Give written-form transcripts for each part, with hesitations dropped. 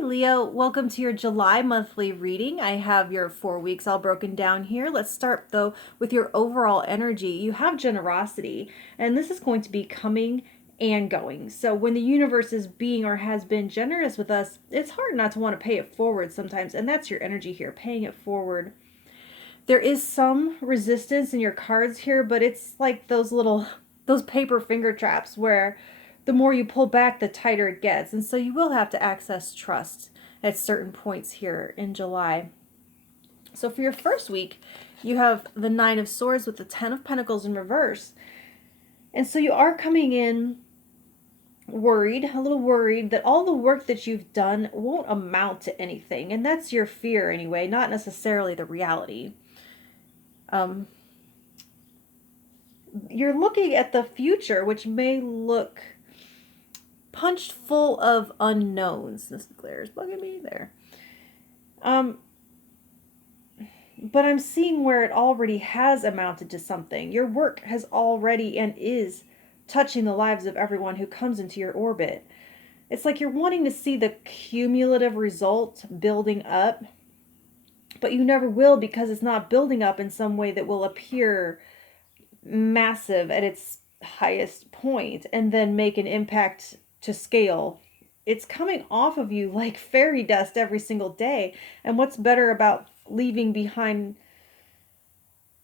Hey Leo, welcome to your July monthly reading. I have your 4 weeks all broken down here. Let's start though with your overall energy. You have generosity, and this is going to be coming and going. So when the universe is being or has been generous with us, it's hard not to want to pay it forward sometimes, and that's your energy here, paying it forward. There is some resistance in your cards here, but it's like those paper finger traps where the more you pull back, the tighter it gets. And so you will have to access trust at certain points here in July. So for your first week, you have the Nine of Swords with the Ten of Pentacles in reverse. And so you are coming in worried, a little worried that all the work that you've done won't amount to anything. And that's your fear anyway, not necessarily the reality. You're looking at the future, which may look punched full of unknowns. This glare is bugging me there. But I'm seeing where it already has amounted to something. Your work has already and is touching the lives of everyone who comes into your orbit. It's like you're wanting to see the cumulative result building up, but you never will because it's not building up in some way that will appear massive at its highest point and then make an impact to scale. It's coming off of you like fairy dust every single day. And what's better about leaving behind?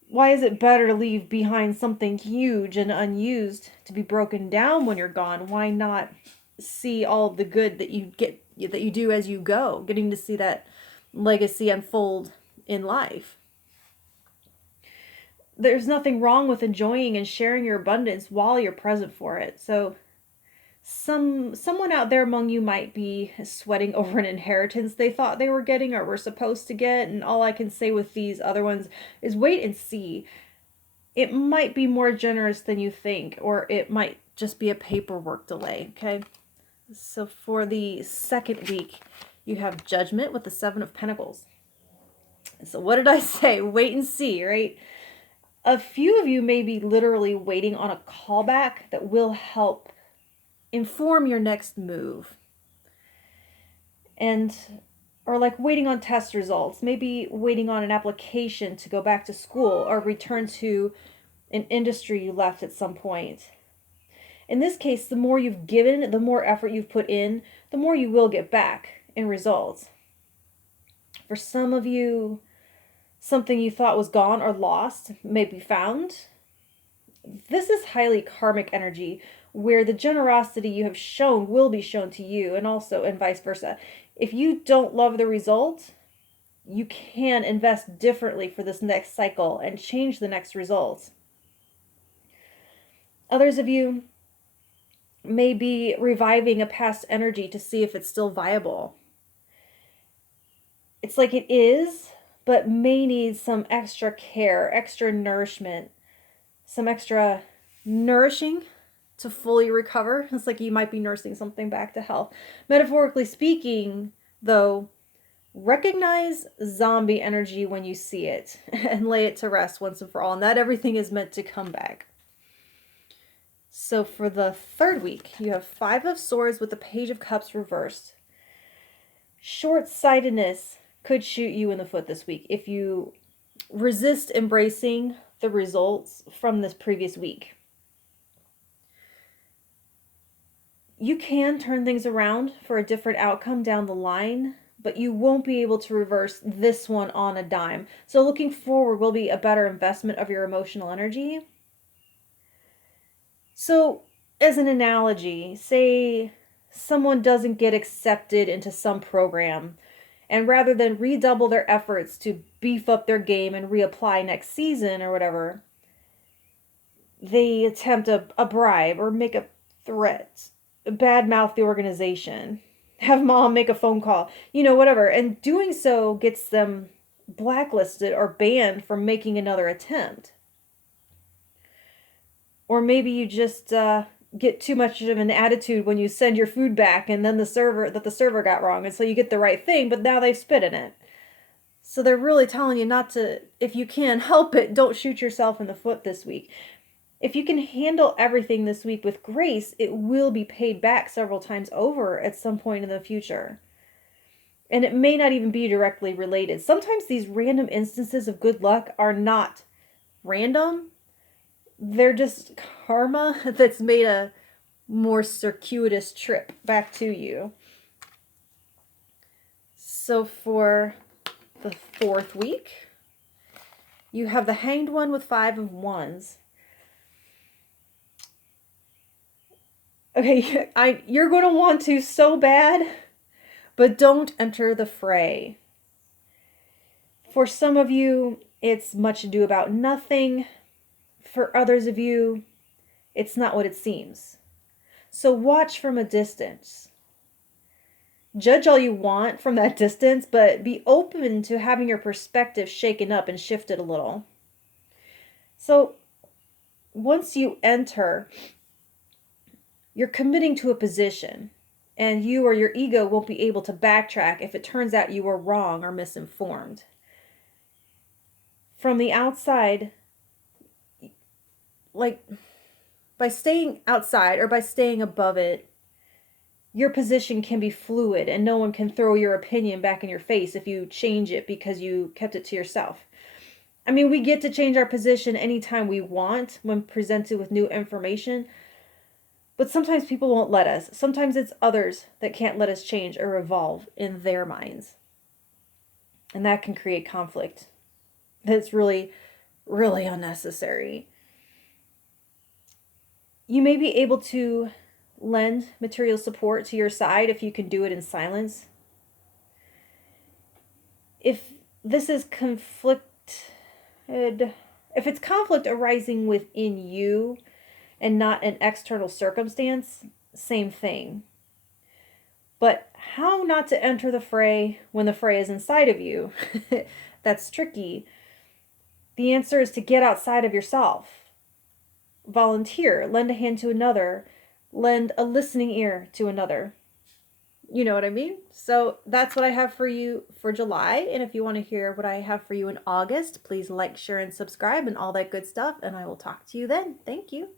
Why is it better to leave behind something huge and unused to be broken down when you're gone? Why not see all the good that you do as you go, getting to see that legacy unfold in life? There's nothing wrong with enjoying and sharing your abundance while you're present for it. So someone out there among you might be sweating over an inheritance they thought they were getting or were supposed to get, and all I can say with these other ones is wait and see. It might be more generous than you think, or it might just be a paperwork delay, okay? So for the second week, you have Judgment with the Seven of Pentacles. So what did I say? Wait and see, right? A few of you may be literally waiting on a callback that will help inform your next move. Or like waiting on test results, maybe waiting on an application to go back to school or return to an industry you left at some point. In this case, the more you've given, the more effort you've put in, the more you will get back in results. For some of you, something you thought was gone or lost may be found. This is highly karmic energy where the generosity you have shown will be shown to you, and vice versa. If you don't love the result, you can invest differently for this next cycle and change the next result. Others of you may be reviving a past energy to see if it's still viable. It's like it is, but may need some extra care, extra nourishment, some extra nourishing to fully recover. It's like you might be nursing something back to health. Metaphorically speaking, though, recognize zombie energy when you see it and lay it to rest once and for all. And that everything is meant to come back. So for the third week, you have Five of Swords with the Page of Cups reversed. Short-sightedness could shoot you in the foot this week if you resist embracing the results from this previous week. You can turn things around for a different outcome down the line, but you won't be able to reverse this one on a dime. So looking forward will be a better investment of your emotional energy. So as an analogy, say someone doesn't get accepted into some program, and rather than redouble their efforts to beef up their game and reapply next season or whatever, they attempt a bribe or make a threat, badmouth the organization, have mom make a phone call, whatever. And doing so gets them blacklisted or banned from making another attempt. Or maybe you just get too much of an attitude when you send your food back and then the server got wrong. And so you get the right thing, but now they've spit in it. So they're really telling you not to, if you can help it, don't shoot yourself in the foot this week. If you can handle everything this week with grace, it will be paid back several times over at some point in the future. And it may not even be directly related. Sometimes these random instances of good luck are not random. They're just karma that's made a more circuitous trip back to you. So for the 4th week, you have the Hanged One with 5 of Wands. Okay, you're going to want to so bad, but don't enter the fray. For some of you, it's much ado about nothing. For others of you, it's not what it seems. So watch from a distance. Judge all you want from that distance, but be open to having your perspective shaken up and shifted a little. So once you enter, you're committing to a position, and you or your ego won't be able to backtrack if it turns out you were wrong or misinformed. From the outside, like by staying outside or by staying above it, your position can be fluid and no one can throw your opinion back in your face if you change it because you kept it to yourself. I mean, we get to change our position anytime we want when presented with new information, but sometimes people won't let us. Sometimes it's others that can't let us change or evolve in their minds. And that can create conflict that's really, really unnecessary. You may be able to lend material support to your side if you can do it in silence. If this is if it's conflict arising within you and not an external circumstance, same thing. But how not to enter the fray when the fray is inside of you? That's tricky. The answer is to get outside of yourself. Volunteer, lend a hand to another, lend a listening ear to another. You know what I mean? So that's what I have for you for July. And if you want to hear what I have for you in August, please like, share, and subscribe and all that good stuff. And I will talk to you then. Thank you.